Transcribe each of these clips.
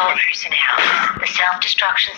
all personnel. The self-destruction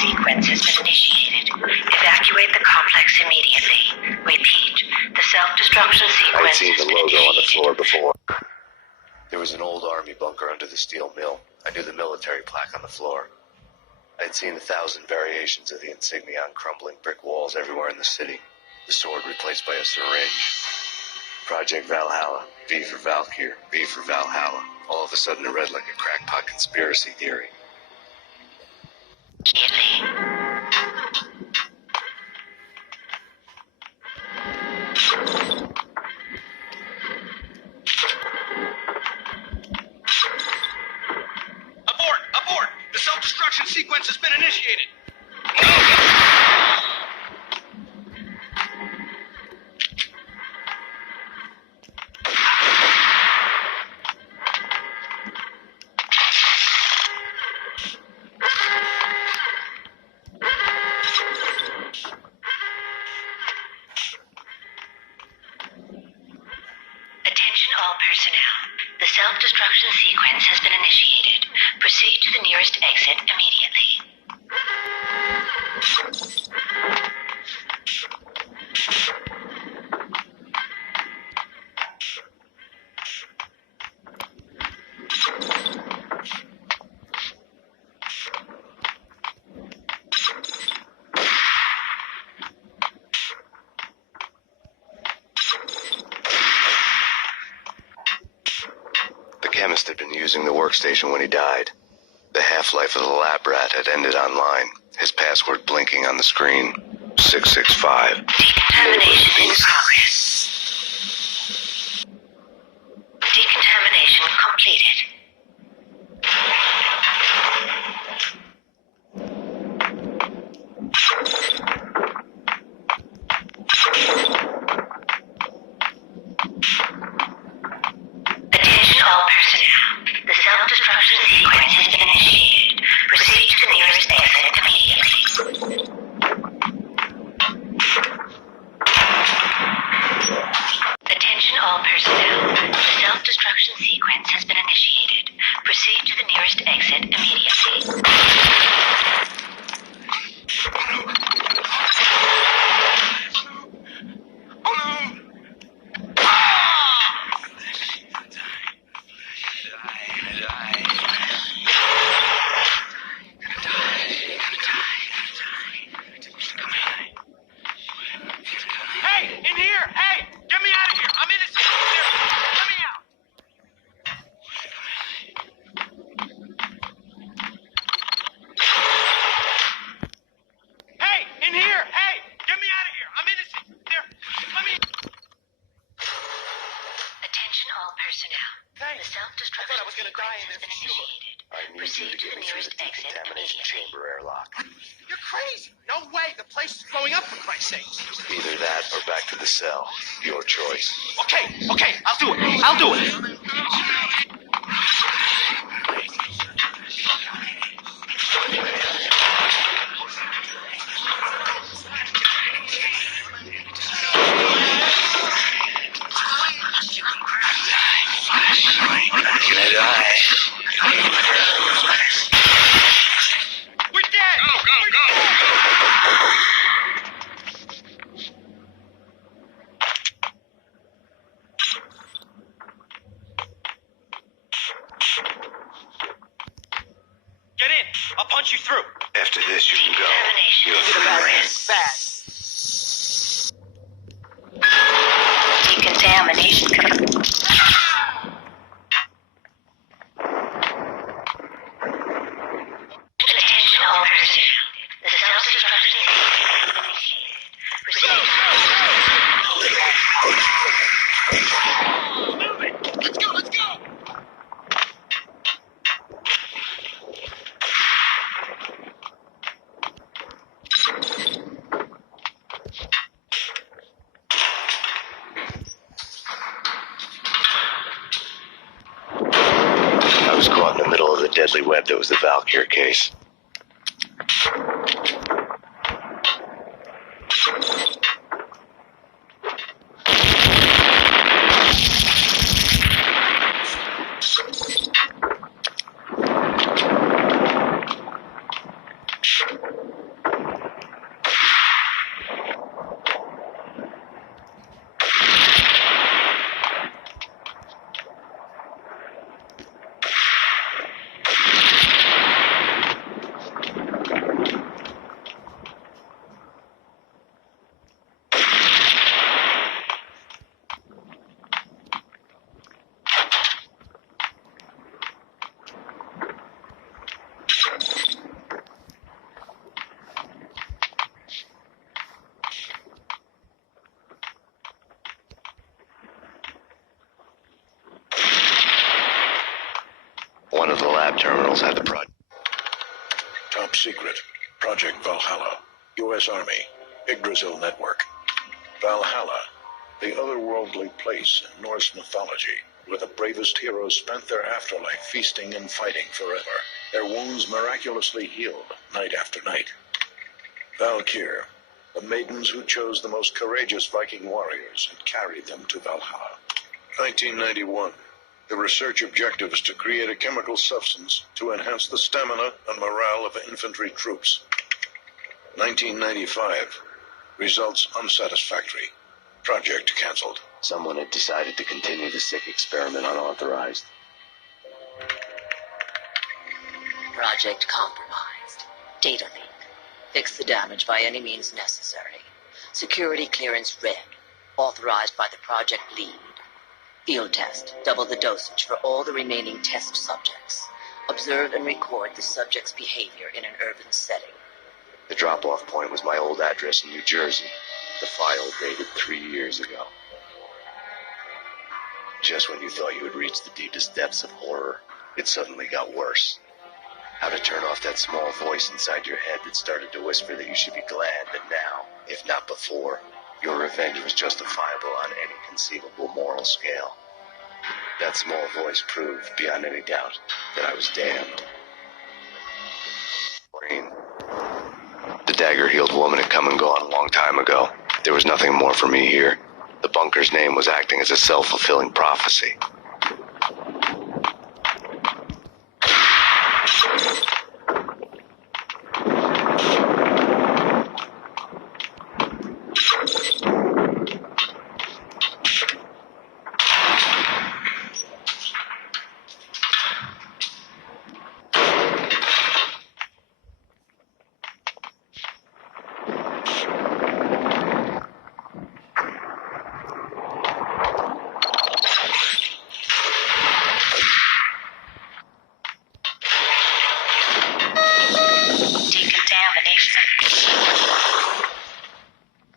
sequence has been initiated. Evacuate the complex immediately. Repeat, the self-destruction sequence I'd seen has the been logo on the initiated. floor before. There was an old army bunker under the steel mill. I knew the military plaque on the floor. I'd seen 1,000 variations of the insignia on crumbling brick walls everywhere in the city. The sword replaced by a syringe. Project Valhalla. V for Valkyr. V for Valhalla. All of a sudden it read like a crackpot conspiracy theory. Abort! The self-destruction sequence has been initiated. Attention all personnel. The self-destruction sequence has been initiated. Proceed to the nearest exit immediately. The chemist had been using the workstation when he died. The half-life of the lab rat had ended online, his password blinking on the screen. 665. Decontamination in progress. Decontamination completed. Attention all personnel. The self-destruction sequence has been initiated. Proceed to the nearest exit immediately. Attention all personnel. The self-destruction sequence has been initiated. Proceed to the nearest exit immediately. Hey, in here! Hey, get me out of here! I'm innocent! Let me out! Hey, in here! Hey, get me out of here! I'm innocent! There, let me. Attention all personnel. Thanks. The self-destruction I thought I was gonna die in sequence has there been for sure. initiated. I need you Proceed to to get the me through nearest the exit decontamination immediately. chamber airlock. You're crazy! No way! The place is blowing up, for Christ's sakes! Either that or back to the cell. Your choice. Okay, I'll do it! I'll do it! We're dead! Go! Get in! I'll punch you through! After this, you can go. Decontamination You're in free reign. progress. Decontamination. Attention all personnel. The self-destruction sequence has been initiated. Proceed. Move it! Let's go! I was caught in the middle of the deadly web that was the Valkyr case. One of the lab terminals had the project. Top secret. Project Valhalla. U.S. Army. Yggdrasil Network. Valhalla. The otherworldly place in Norse mythology where the bravest heroes spent their afterlife feasting and fighting forever. Their wounds miraculously healed night after night. Valkyr. The maidens who chose the most courageous Viking warriors and carried them to Valhalla. 1991. The research objective is to create a chemical substance to enhance the stamina and morale of infantry troops. 1995. Results unsatisfactory. Project cancelled. Someone had decided to continue the sick experiment unauthorized. Project compromised. Data leak. Fix the damage by any means necessary. Security clearance red. Authorized by the project lead. Field test. Double the dosage for all the remaining test subjects. Observe and record the subject's behavior in an urban setting. The drop-off point was my old address in New Jersey. The file dated 3 years ago. Just when you thought you had reached the deepest depths of horror, it suddenly got worse. How to turn off that small voice inside your head that started to whisper that you should be glad that now, if not before, your revenge was justifiable on any conceivable moral scale. That small voice proved, beyond any doubt, that I was damned. Payne. The dagger-heeled woman had come and gone a long time ago. There was nothing more for me here. The bunker's name was acting as a self-fulfilling prophecy.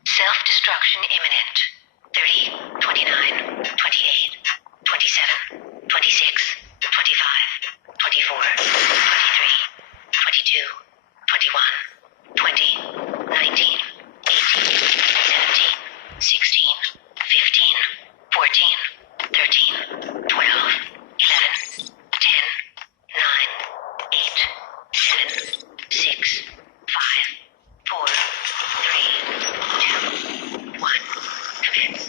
Self-destruction imminent. 30, 29, 28, 27, 26, 25, 24, 23, 22, 21, 20, 19, 18, 17, 16, 15, 14, 13, 12, 11, 10, 9, 8, 7, 6, 5, 4, 3, 2, 1. Commence.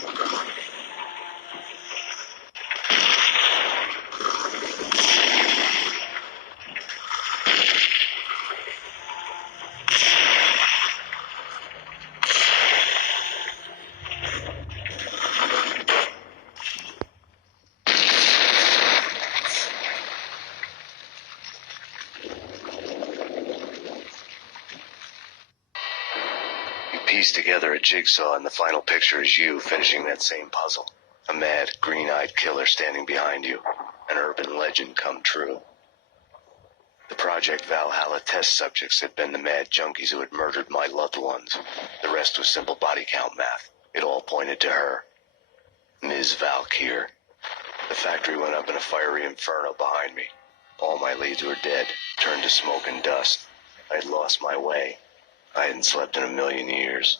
Piece together a jigsaw, and the final picture is you finishing that same puzzle. A mad, green-eyed killer standing behind you. An urban legend come true. The Project Valhalla test subjects had been the mad junkies who had murdered my loved ones. The rest was simple body count math. It all pointed to her. Ms. Valkyr. The factory went up in a fiery inferno behind me. All my leads were dead, turned to smoke and dust. I had lost my way. I hadn't slept in a million years.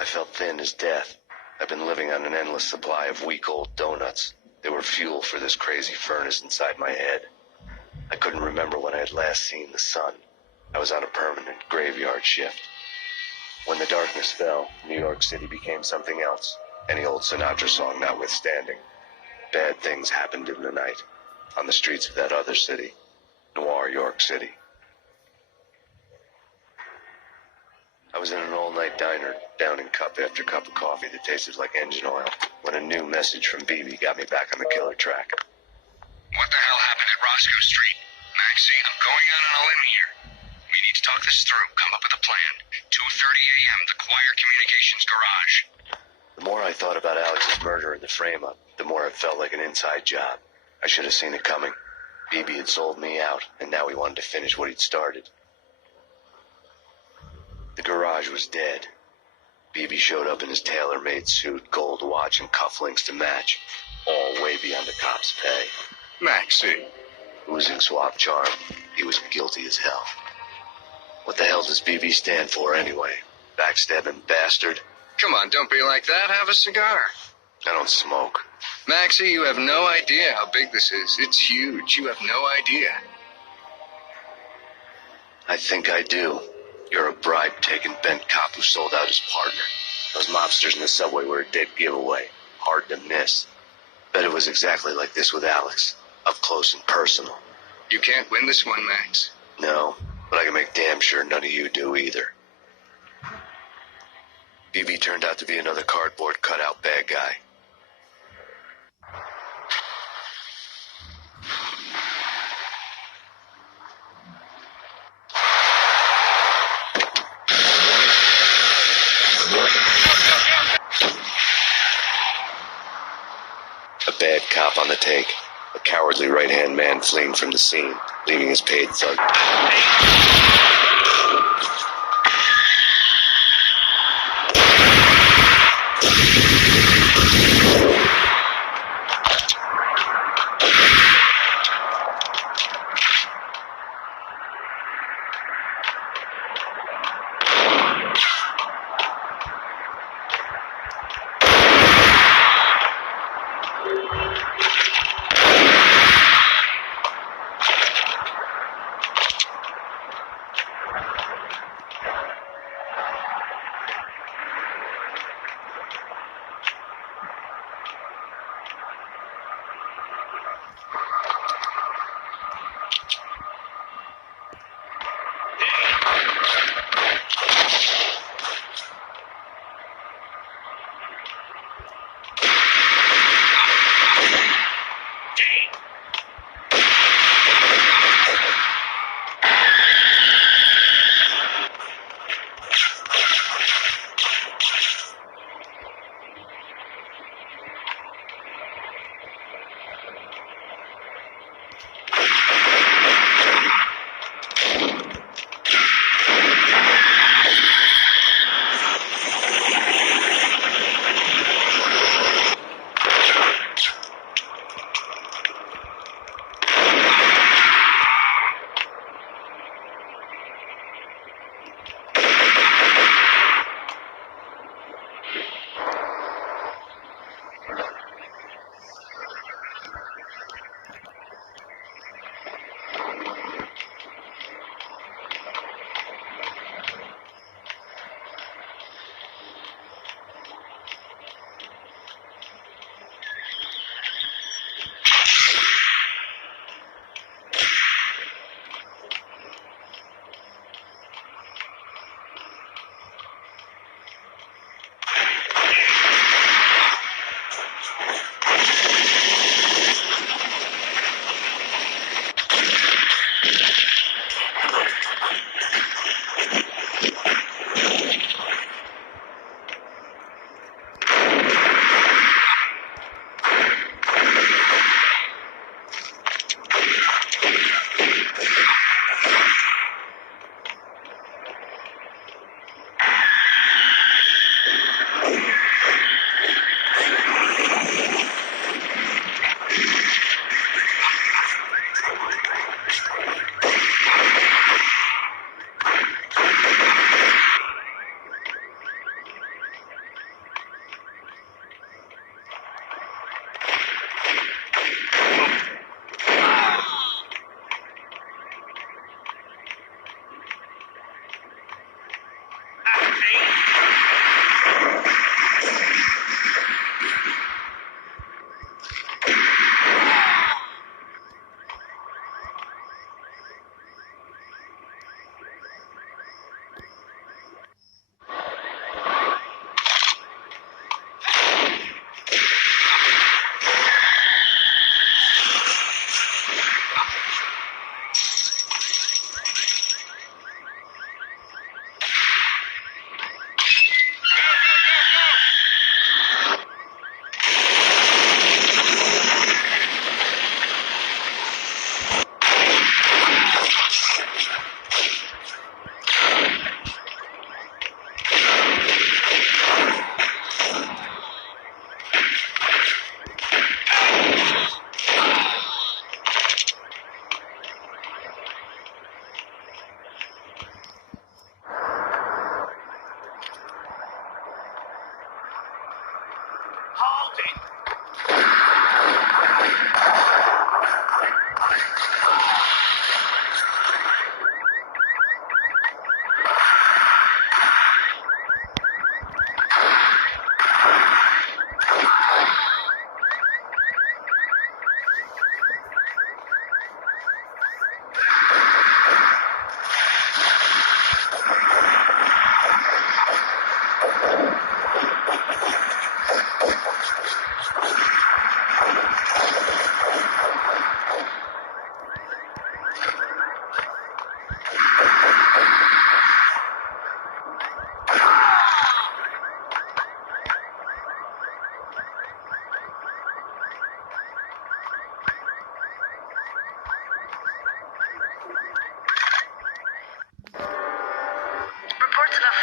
I felt thin as death. I've been living on an endless supply of week-old donuts. They were fuel for this crazy furnace inside my head. I couldn't remember when I had last seen the sun. I was on a permanent graveyard shift. When the darkness fell, New York City became something else, any old Sinatra song notwithstanding. Bad things happened in the night, on the streets of that other city, Noir York City. I was in an all-night diner, downing cup after cup of coffee that tasted like engine oil, when a new message from BB got me back on the killer track. What the hell happened at Roscoe Street? Maxie, I'm going out on a limb here. We need to talk this through. Come up with a plan. 2:30 a.m., the Choir Communications Garage. The more I thought about Alex's murder and the frame-up, the more it felt like an inside job. I should have seen it coming. BB had sold me out, and now he wanted to finish what he'd started. The garage was dead. BB showed up in his tailor-made suit, gold watch, and cufflinks to match, all way beyond the cop's pay. Maxie. Oozing suave charm, he was guilty as hell. What the hell does BB stand for anyway? Backstabbing bastard? Come on, don't be like that. Have a cigar. I don't smoke. Maxie, you have no idea how big this is. It's huge. You have no idea. I think I do. You're a bribe-taking bent cop who sold out his partner. Those mobsters in the subway were a dead giveaway. Hard to miss. Bet it was exactly like this with Alex. Up close and personal. You can't win this one, Max. No, but I can make damn sure none of you do either. BB turned out to be another cardboard cutout bad guy. A bad cop on the take. A cowardly right-hand man fleeing from the scene, leaving his paid thug.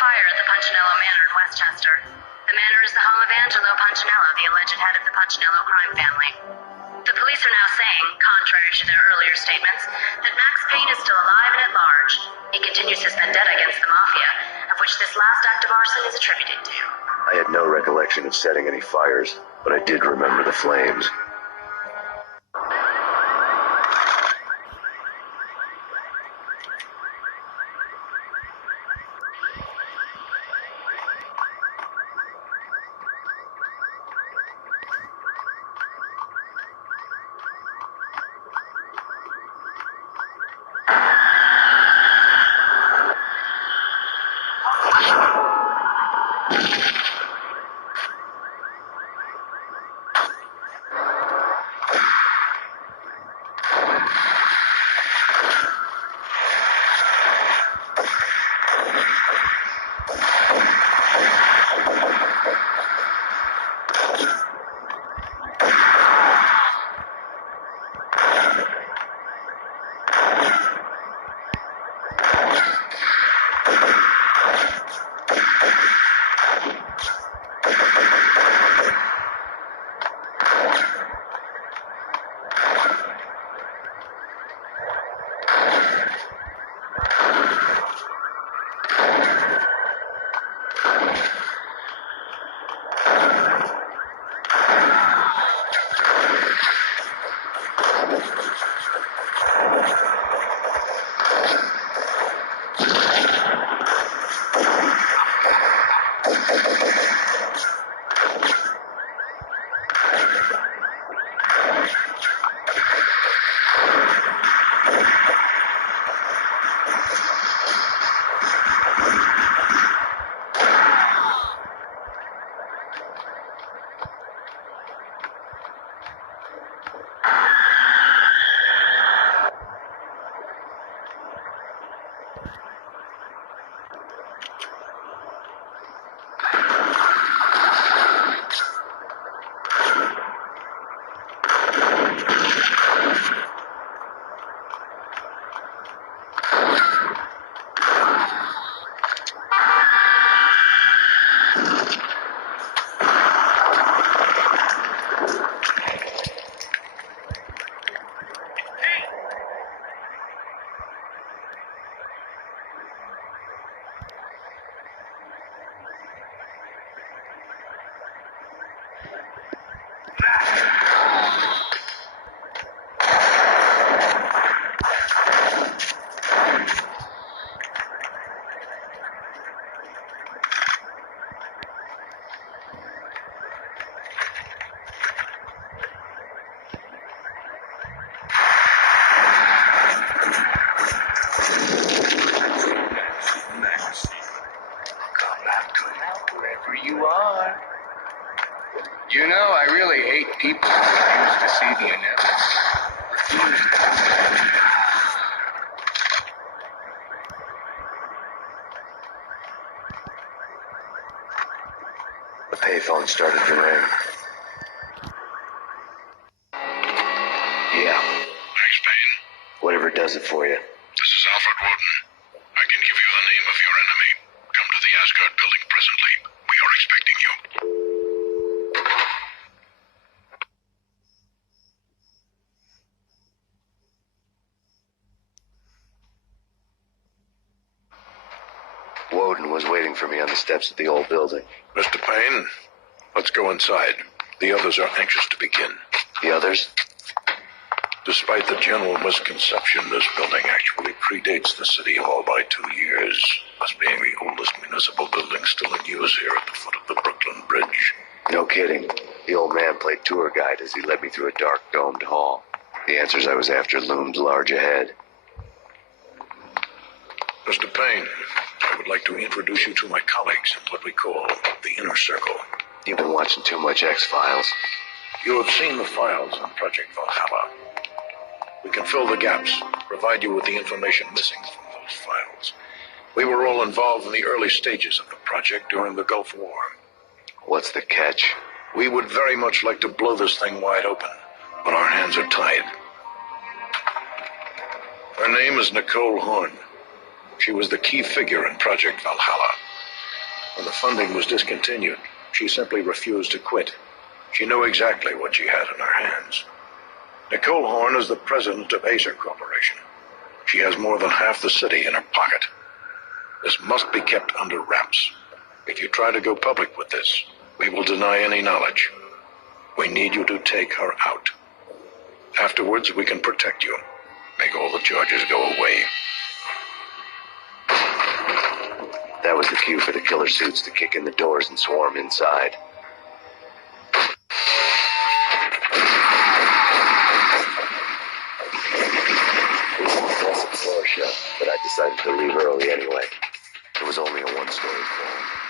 fire at the Punchinello Manor in Westchester. The manor is the home of Angelo Punchinello, the alleged head of the Punchinello crime family. The police are now saying, contrary to their earlier statements, that Max Payne is still alive and at large. He continues his vendetta against the Mafia, of which this last act of arson is attributed to. I had no recollection of setting any fires, but I did remember the flames. You know, I really hate people who refuse to see the inevitable. The payphone started to ring. Yeah. Thanks, Payne. Whatever does it for you. This is Alfred Woden. I can give you the name of your enemy. Come to the Asgard Building presently. We are expecting you. Woden was waiting for me on the steps of the old building. Mr. Payne, let's go inside. The others are anxious to begin. The others? Despite the general misconception, this building actually predates the City Hall by 2 years, as being the oldest municipal building still in use here at the foot of the Brooklyn Bridge. No kidding. The old man played tour guide as he led me through a dark domed hall. The answers I was after loomed large ahead. Mr. Payne, I would like to introduce you to my colleagues in what we call the Inner Circle. You've been watching too much X-Files. You have seen the files on Project Valhalla. We can fill the gaps, provide you with the information missing from those files. We were all involved in the early stages of the project during the Gulf War. What's the catch? We would very much like to blow this thing wide open, but our hands are tied. Her name is Nicole Horne. She was the key figure in Project Valhalla. When the funding was discontinued, she simply refused to quit. She knew exactly what she had in her hands. Nicole Horne is the president of Aesir Corporation. She has more than half the city in her pocket. This must be kept under wraps. If you try to go public with this, we will deny any knowledge. We need you to take her out. Afterwards, we can protect you. Make all the charges go away. That was the cue for the killer suits to kick in the doors and swarm inside. It was an impressive floor show, but I decided to leave early anyway. It was only a one-story floor.